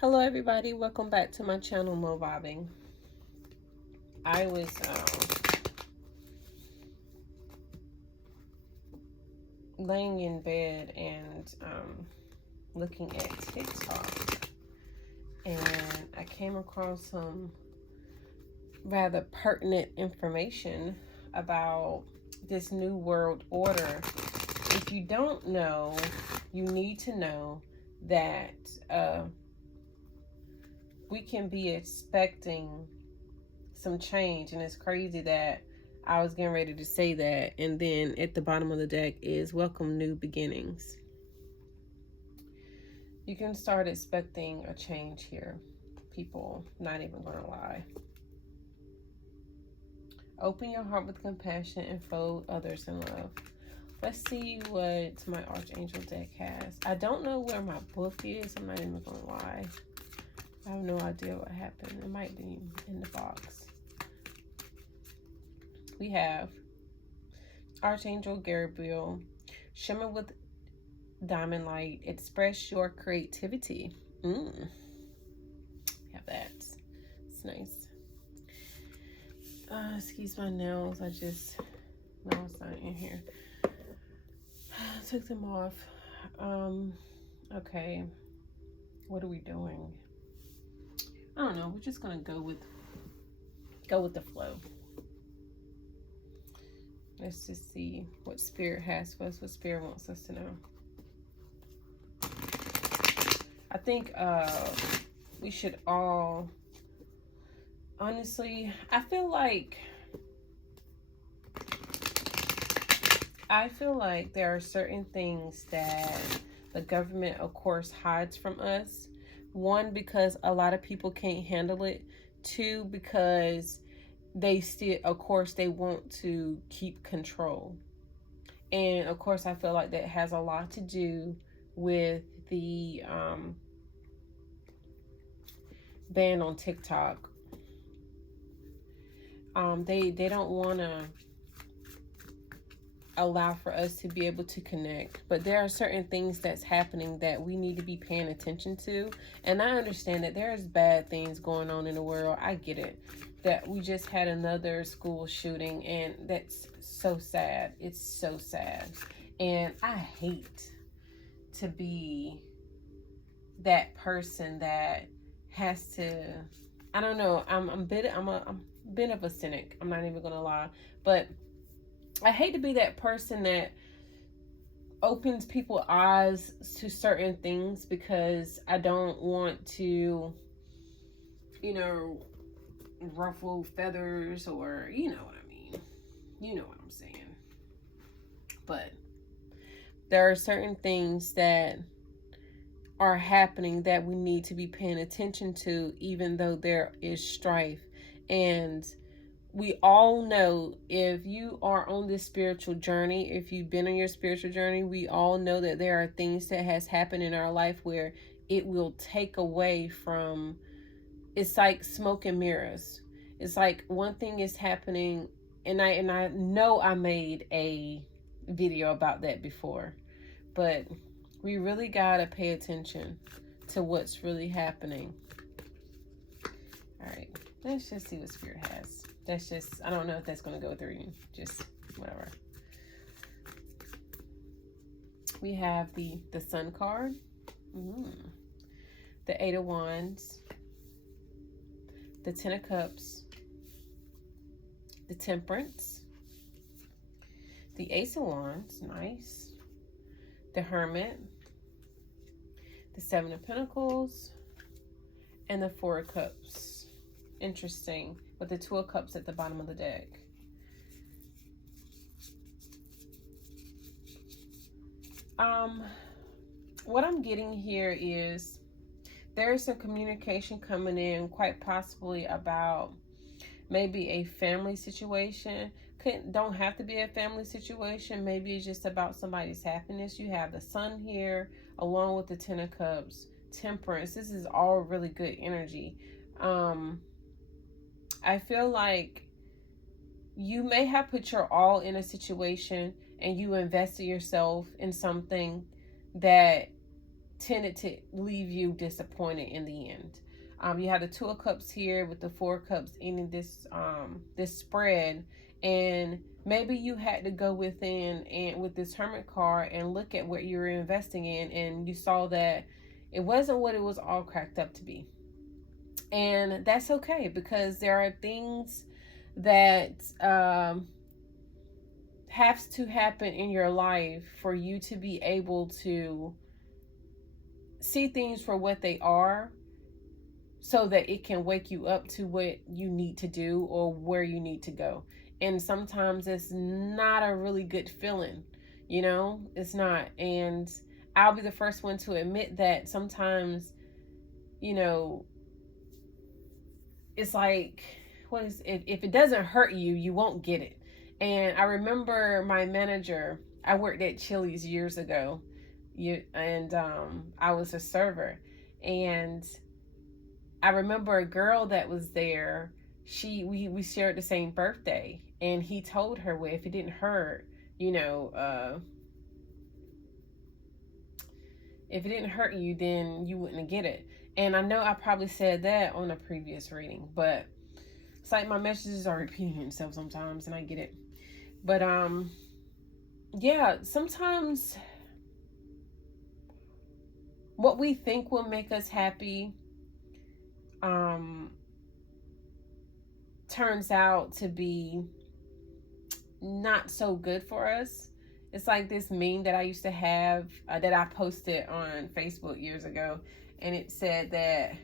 Hello everybody, welcome back to my channel, Mo Vibing. I was laying in bed and looking at TikTok, and I came across some rather pertinent information about this new world order. If you don't know, you need to know that we can be expecting some change, and it's crazy that I was getting ready to say that, and then at the bottom of the deck is welcome new beginnings. You can start expecting a change here, people, not even gonna lie. Open your heart with compassion and fold others in love. Let's see what my Archangel deck has. I don't know where my book is, I'm not even gonna lie. I have no idea what happened. It might be in the box. We have Archangel Gabriel, shimmer with diamond light, express your creativity. Have that. It's nice. Excuse my nails. No, it's not in here. I took them off. Okay. What are we doing? I don't know. We're just gonna go with the flow. Let's just see what Spirit has for us, what Spirit wants us to know. I think we should all, honestly, I feel like there are certain things that the government, of course, hides from us. One, because a lot of people can't handle it. Two, because they still, of course, they want to keep control. And of course, I feel like that has a lot to do with the ban on TikTok. They don't want to allow for us to be able to connect, but there are certain things that's happening that we need to be paying attention to. And I understand that there's bad things going on in the world. I get it, that we just had another school shooting, and that's so sad. It's so sad, and I hate to be that person that has to, I don't know, I'm a bit of a cynic, I'm not even gonna lie, but I hate to be that person that opens people's eyes to certain things because I don't want to, ruffle feathers, or you know what I mean. You know what I'm saying. But there are certain things that are happening that we need to be paying attention to, even though there is strife. And we all know, if you are on this spiritual journey, if you've been on your spiritual journey, we all know that there are things that has happened in our life where it will take away from, it's like smoke and mirrors. It's like one thing is happening, and I know I made a video about that before, but we really gotta pay attention to what's really happening. All right, let's just see what Spirit has. That's just, I don't know if that's going to go through you. Just whatever. We have the Sun card. The Eight of Wands. The Ten of Cups. The Temperance. The Ace of Wands. Nice. The Hermit. The Seven of Pentacles. And the Four of Cups. Interesting. With the Two of Cups at the bottom of the deck. What I'm getting here is there's a communication coming in, quite possibly about maybe a family situation. Don't have to be a family situation. Maybe it's just about somebody's happiness. You have the Sun here, along with the Ten of Cups, Temperance. This is all really good energy. I feel like you may have put your all in a situation, and you invested yourself in something that tended to leave you disappointed in the end. You have the Two of Cups here with the Four of Cups ending this spread, and maybe you had to go within and with this Hermit card and look at what you were investing in, and you saw that it wasn't what it was all cracked up to be. And that's okay, because there are things that has to happen in your life for you to be able to see things for what they are, so that it can wake you up to what you need to do or where you need to go. And sometimes it's not a really good feeling, you know, it's not. And I'll be the first one to admit that sometimes, you know, it's like, if it doesn't hurt you, you won't get it. And I remember my manager, I worked at Chili's years ago, and I was a server, and I remember a girl that was there. We shared the same birthday, and he told her, well, if it didn't hurt, you know, if it didn't hurt you, then you wouldn't get it. And I know I probably said that on a previous reading, but it's like my messages are repeating themselves sometimes, and I get it. But yeah, sometimes what we think will make us happy turns out to be not so good for us. It's like this meme that I used to have that I posted on Facebook years ago, and it said that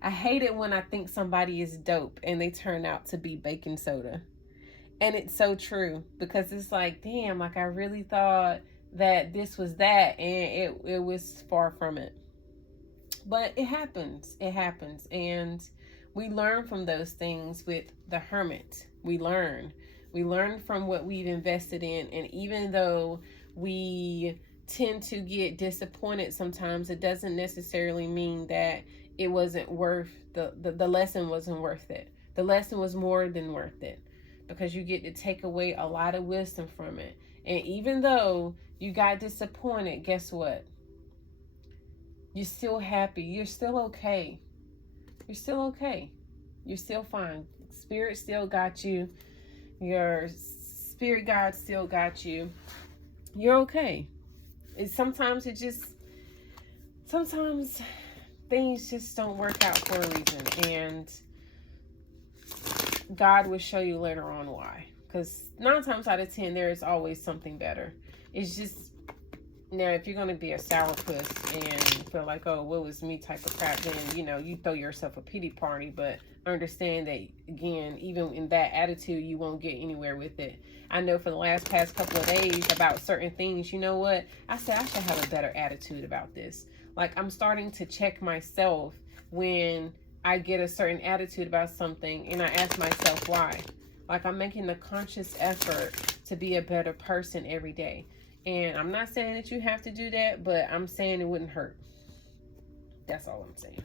I hate it when I think somebody is dope and they turn out to be baking soda. And it's so true, because it's like, damn, like I really thought that this was that, and it was far from it. But it happens. And we learn from those things with the Hermit. We learn from what we've invested in. And even though we tend to get disappointed sometimes, it doesn't necessarily mean that it wasn't worth the lesson wasn't worth it. The lesson was more than worth it, because you get to take away a lot of wisdom from it. And even though you got disappointed, guess what? You're still happy. You're still okay. You're still okay. You're still fine. Spirit still got you. Your spirit guide still got you. You're okay. Sometimes things just don't work out for a reason. And God will show you later on why. Because 9 times out of 10, there is always something better. It's just, now, if you're going to be a sourpuss and feel like, oh, what was me type of crap, then, you know, you throw yourself a pity party. But understand that, again, even in that attitude, you won't get anywhere with it. I know for the past couple of days about certain things, you know what? I said I should have a better attitude about this. Like, I'm starting to check myself when I get a certain attitude about something, and I ask myself why. Like, I'm making a conscious effort to be a better person every day. And I'm not saying that you have to do that, but I'm saying it wouldn't hurt. That's all I'm saying.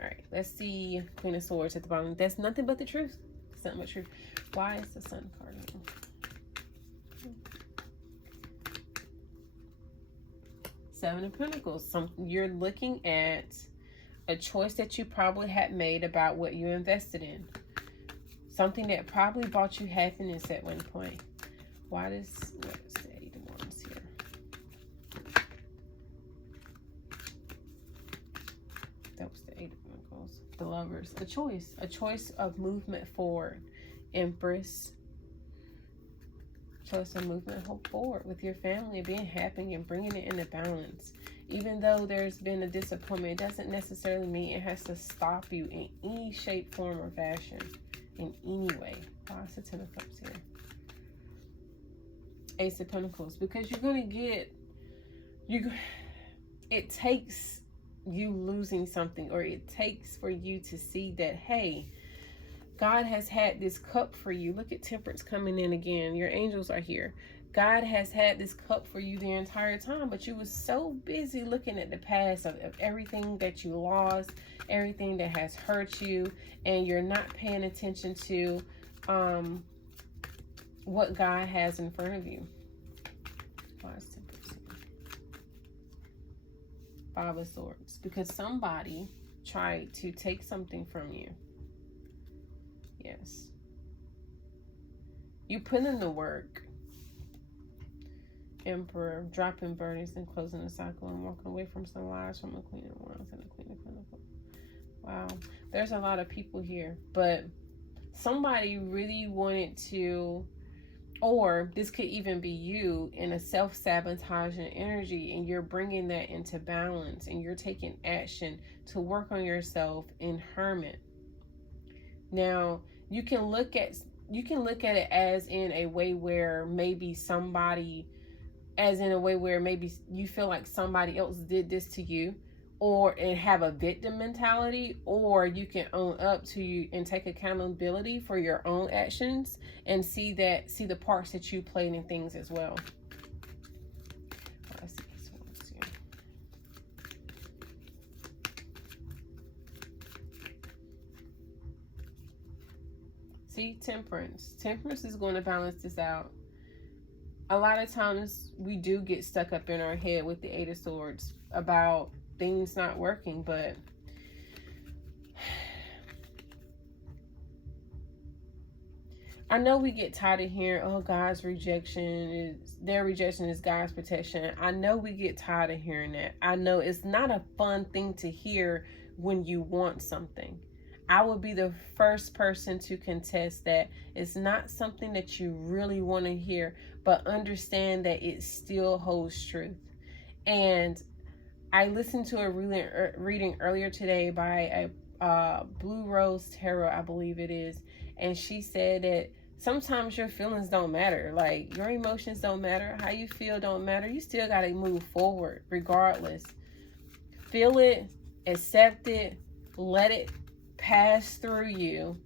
All right, let's see Queen of Swords at the bottom. That's nothing but the truth. It's nothing but truth. Why is the Sun card on? 7 of Pentacles. You're looking at a choice that you probably had made about what you invested in. Something that probably brought you happiness at one point. Why does... The Lovers, a choice of movement forward. Empress, choice of movement forward with your family, being happy and bringing it into balance. Even though there's been a disappointment, it doesn't necessarily mean it has to stop you in any shape, form, or fashion, in any way. Why is the 10 of Cups here? Ace of Pentacles, because you're going to get, it takes you losing something, or it takes for you to see that, hey, God has had this cup for you. Look at Temperance coming in again. Your angels are here. God has had this cup for you the entire time, but you were so busy looking at the past of everything that you lost, everything that has hurt you, and you're not paying attention to what God has in front of you. Why is Temperance? Five of Swords, because somebody tried to take something from you. Yes. You put in the work. Emperor, dropping burdens and closing the cycle and walking away from some lies from the Queen of Wands and the Queen of Pentacles. Wow. There's a lot of people here, but somebody really wanted to, or this could even be you in a self-sabotaging energy, and you're bringing that into balance and you're taking action to work on yourself in Hermit. Now, you can look at it as in a way where maybe somebody, as in a way where maybe you feel like somebody else did this to you, or and have a victim mentality, or you can own up to you and take accountability for your own actions and see the parts that you played in things as well. Let's see this one here. See, Temperance. Temperance is going to balance this out. A lot of times we do get stuck up in our head with the Eight of Swords about things not working, but I know we get tired of hearing, oh, God's rejection is, their rejection is God's protection. I know we get tired of hearing that. I know it's not a fun thing to hear when you want something. I would be the first person to contest that it's not something that you really want to hear, but understand that it still holds truth. And I listened to a reading earlier today by a Blue Rose Tarot, I believe it is. And she said that sometimes your feelings don't matter. Like, your emotions don't matter. How you feel don't matter. You still got to move forward regardless. Feel it, accept it, let it pass through you.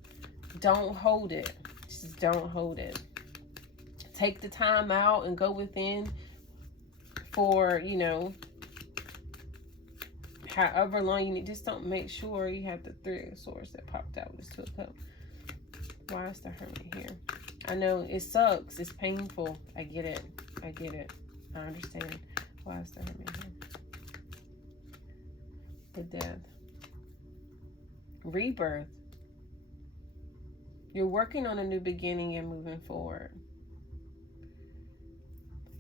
Don't hold it. Just don't hold it. Take the time out and go within for, you know, however long you need. Just don't, make sure you have the Three of Swords that popped out with this Two of Cups. Why is the Hermit here? I know it sucks. It's painful. I get it. I get it. I understand. Why is the Hermit here? The Death. Rebirth. You're working on a new beginning and moving forward.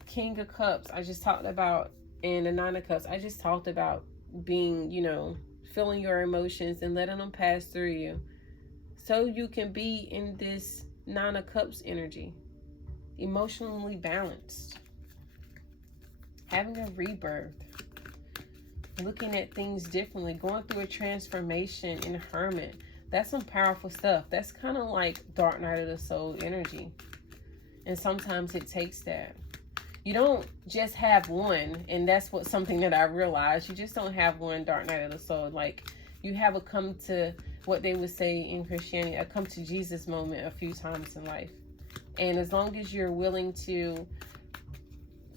King of Cups, I just talked about, and the Nine of Cups, I just talked about being, you know, feeling your emotions and letting them pass through you, so you can be in this Nine of Cups energy, emotionally balanced, having a rebirth, looking at things differently, going through a transformation in Hermit. That's some powerful stuff. That's kind of like Dark Night of the Soul energy. And sometimes it takes that. You don't just have one, and that's something that I realized. You just don't have one Dark Night of the Soul. Like, you have a come to, what they would say in Christianity, a come to Jesus moment a few times in life. And as long as you're willing to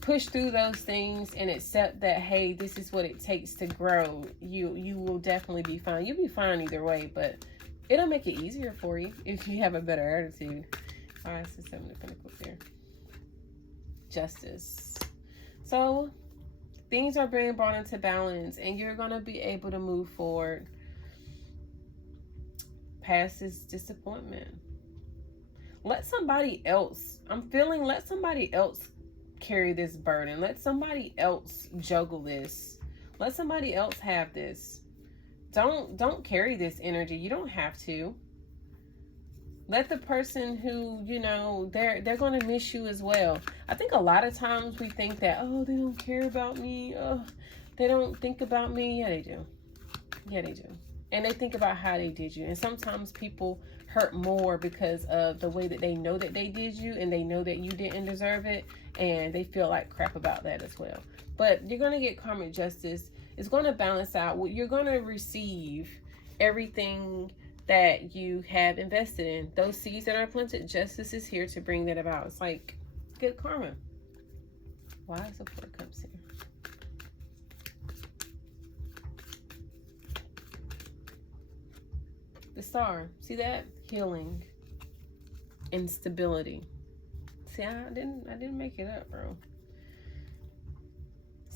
push through those things and accept that, hey, this is what it takes to grow, you will definitely be fine. You'll be fine either way, but it'll make it easier for you if you have a better attitude. All right, so Seven of Pentacles here. Justice. So things are being brought into balance, and you're going to be able to move forward past this disappointment. Let somebody else, I'm feeling, let somebody else carry this burden. Let somebody else juggle this. Let somebody else have this. Don't carry this energy. You don't have to. Let the person who, you know, they're going to miss you as well. I think a lot of times we think that, oh, they don't care about me. Oh, they don't think about me. Yeah, they do. Yeah, they do. And they think about how they did you. And sometimes people hurt more because of the way that they know that they did you, and they know that you didn't deserve it, and they feel like crap about that as well. But you're going to get karmic justice. It's going to balance out. You're going to receive everything that you have invested in. Those seeds that are planted, justice is here to bring that about. It's like good karma. Why is the Four of Cups here? The Star. See that? Healing and stability. See, I didn't make it up, bro.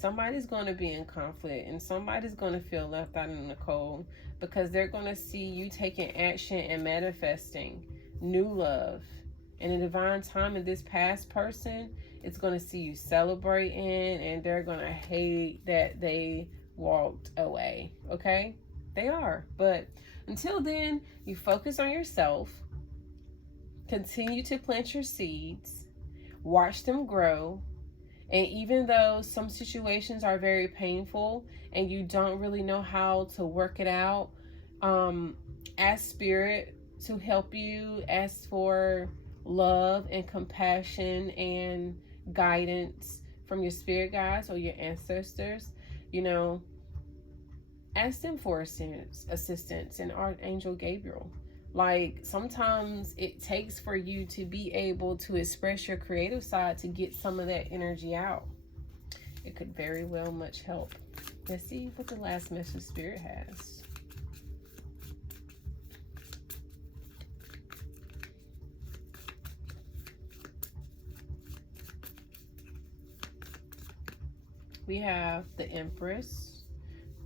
Somebody's going to be in conflict, and somebody's going to feel left out in the cold, because they're going to see you taking action and manifesting new love. And the divine time of this past person is going to see you celebrating, and they're going to hate that they walked away. Okay? They are. But until then, you focus on yourself. Continue to plant your seeds. Watch them grow. And even though some situations are very painful and you don't really know how to work it out, ask Spirit to help you. Ask for love and compassion and guidance from your spirit guides or your ancestors. You know, ask them for assistance and Archangel Gabriel. Like, sometimes it takes for you to be able to express your creative side to get some of that energy out. It could very well much help. Let's see what the last message Spirit has. We have the Empress,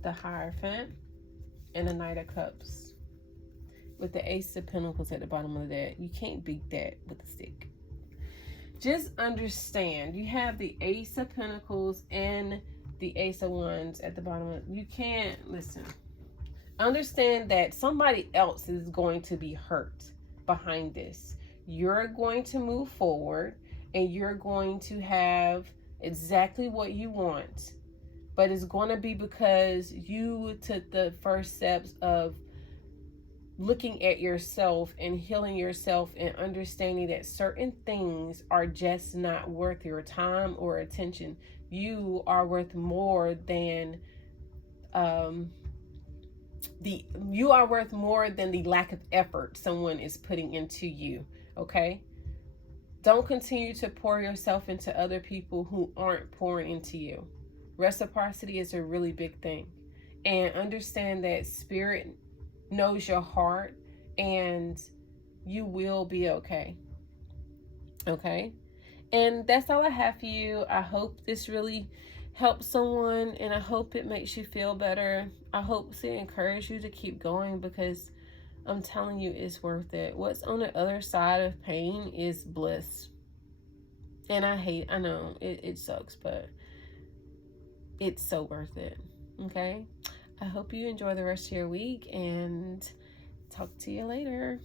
the Hierophant, and the Knight of Cups, with the Ace of Pentacles at the bottom of that. You can't beat that with a stick. Just understand, you have the Ace of Pentacles and the Ace of Wands at the bottom of it. You can't, listen. Understand that somebody else is going to be hurt behind this. You're going to move forward and you're going to have exactly what you want. But it's going to be because you took the first steps of looking at yourself and healing yourself and understanding that certain things are just not worth your time or attention. You are worth more than the lack of effort someone is putting into you. Okay? Don't continue to pour yourself into other people who aren't pouring into you. Reciprocity is a really big thing. And understand that Spirit knows your heart, and you will be okay. Okay? And that's all I have for you. I hope this really helps someone, and I hope it makes you feel better. I hope to encourage you to keep going, because I'm telling you, it's worth it. What's on the other side of pain is bliss. And I know it sucks, but it's so worth it. Okay? I hope you enjoy the rest of your week, and talk to you later.